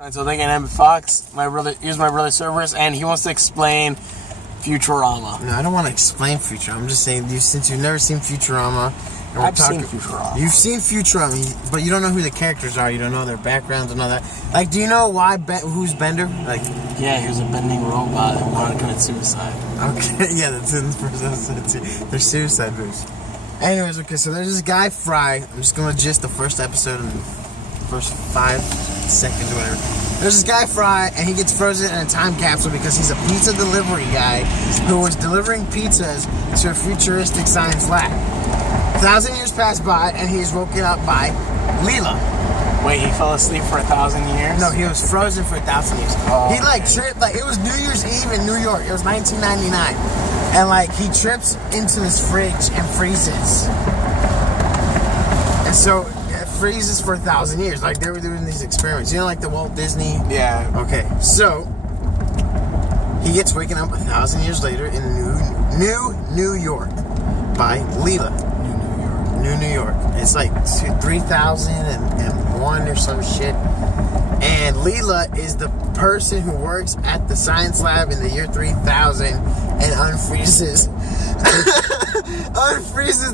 And so they can Fox, here's my brother Cerberus, and he wants to explain Futurama. No, I don't want to explain Futurama. I'm just saying, since you've never seen Futurama... I've seen Futurama. You've seen Futurama, but you don't know who the characters are. You don't know their backgrounds and all that. Like, do you know who's Bender? Like, yeah, he was a bending robot and wanted to commit suicide. Okay, yeah, that's in the first episode too. They're suicide moves. Anyways, okay, so there's this guy, Fry. I'm just going to gist the first episode in the first 5 seconds or whatever. There's this guy, Fry, and he gets frozen in a time capsule because he's a pizza delivery guy who was delivering pizzas to a futuristic science lab. 1,000 years pass by, and he's woken up by Leela. Wait, he fell asleep for 1,000 years? No, he was frozen for 1,000 years. Oh, he tripped, it was New Year's Eve in New York. It was 1999. And he trips into this fridge and freezes. And so it freezes for 1,000 years. They were doing these experiments. You know, the Walt Disney? Yeah. Okay, so he gets waken up 1,000 years later in New York by Leela. New York. It's 3001 or some shit. And Leela is the person who works at the science lab in the year 3000 and unfreezes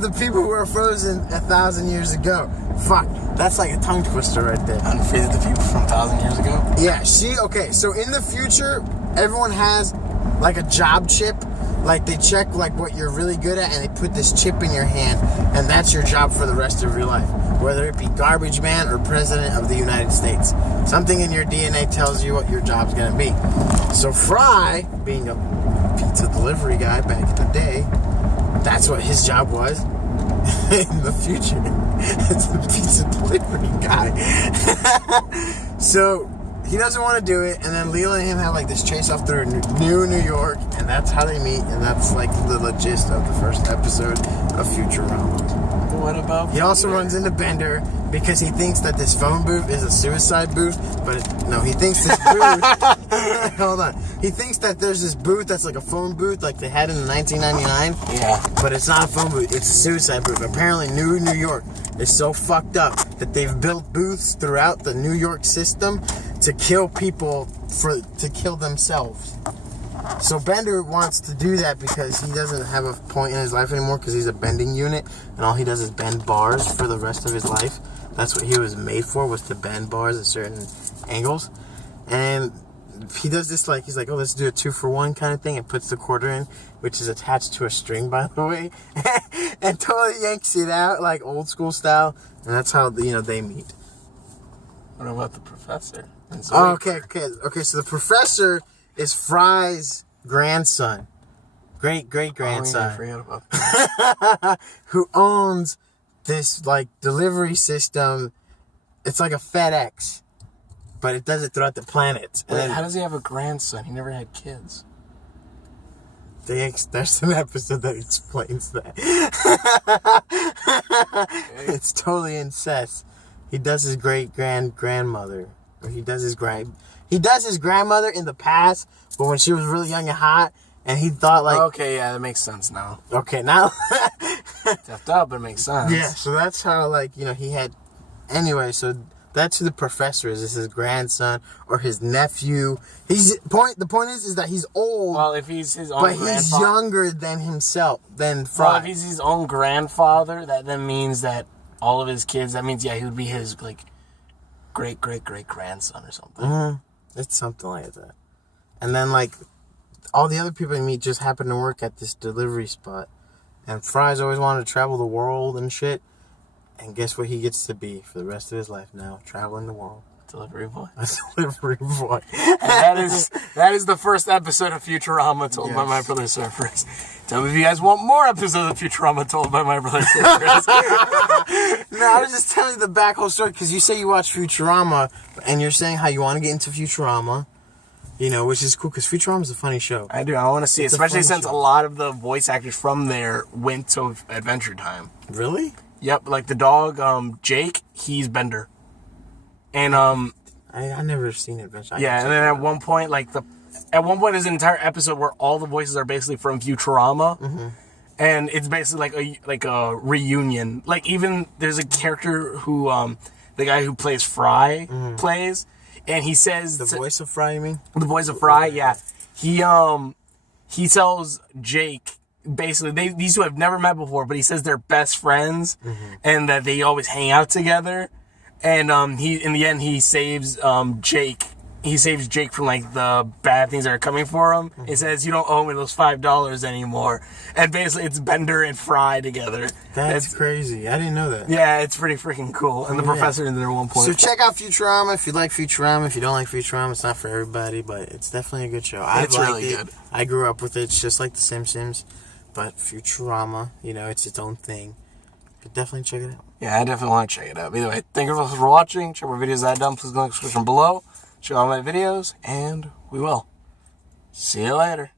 the people who were frozen 1,000 years ago. Fuck, that's like a tongue twister right there. Unfreezes the people from 1,000 years ago? Yeah, okay, so in the future, everyone has a job chip. They check what you're really good at, and they put this chip in your hand, and that's your job for the rest of your life, whether it be garbage man or president of the United States. Something in your DNA tells you what your job's gonna be. So Fry, being a pizza delivery guy back in the day, that's what his job was in the future. It's a pizza delivery guy. So he doesn't want to do it, and then Leela and him have this chase off through New York, and that's how they meet, and that's the gist of the first episode of Futurama. What about He also runs into Bender because he thinks that this phone booth is a suicide booth, but he thinks this booth... Hold on. He thinks that there's this booth that's a phone booth like they had in 1999. Yeah. But it's not a phone booth, it's a suicide booth. Apparently New York is so fucked up that they've built booths throughout the New York system to kill people to kill themselves. So Bender wants to do that because he doesn't have a point in his life anymore because he's a bending unit and all he does is bend bars for the rest of his life. That's what he was made for, was to bend bars at certain angles. And he does this he's oh, let's do a 2-for-1 kind of thing, and puts the quarter in, which is attached to a string, by the way, and totally yanks it out old school style, and that's how they meet. What about the professor? Oh, okay. So the professor is Fry's grandson, great grandson. Oh, yeah, I forgot about that. Who owns this delivery system. It's like a FedEx, but it does it throughout the planet. Wait, how does he have a grandson? He never had kids. There's an episode that explains that. It's totally incest. He does his grandmother. Or he does his grandmother in the past, but when she was really young and hot, and he thought okay, yeah, that makes sense now. Okay, now Death up, but it makes sense. Yeah, so that's how he had. Anyway, so that's who the professor is. It's his grandson or his nephew. The point is that he's old. Well, if he's his own, but he's younger than himself. Than Fry. Well, if he's his own grandfather, that then means that all of his kids. That means he would be his great grandson or something. Mm-hmm. It's something like that. And then all the other people he meet just happen to work at this delivery spot. And Fry's always wanted to travel the world and shit. And guess what he gets to be for the rest of his life now? Traveling the world. Delivery boy. A delivery boy. And that is the first episode of Futurama told by my brother Cerberus. Tell me if you guys want more episodes of Futurama told by my brother Cerberus. No, I was just telling you the back whole story because you say you watch Futurama and you're saying how you want to get into Futurama. Which is cool because Futurama's a funny show. I do. I want to see it, especially since a lot of the voice actors from there went to Adventure Time. Really? Yep, the dog, Jake, he's Bender. And I never seen Adventure. And then at one point there's an entire episode where all the voices are basically from Futurama. Mm-hmm. And it's basically like a reunion. Even there's a character who the guy who plays Fry plays. and he says The voice of Fry, you mean? the voice of Fry, yeah. He tells Jake, basically, these two have never met before, but he says they're best friends, and that they always hang out together. And in the end, he saves Jake. He saves Jake from like the bad things that are coming for him. He says, "You don't owe me those $5 anymore." And basically, it's Bender and Fry together. That's crazy. I didn't know that. Yeah, it's pretty freaking cool. And the professor in there at one point. So check out Futurama if you like Futurama. If you don't like Futurama, it's not for everybody, but it's definitely a good show. It's really good. I grew up with it. It's just like The Simpsons, but Futurama, it's its own thing. But definitely check it out. Yeah, I definitely want to check it out. Either way, thank you for watching. Check my videos I've done. Please go in the description below. Check out my videos, and we will. See you later.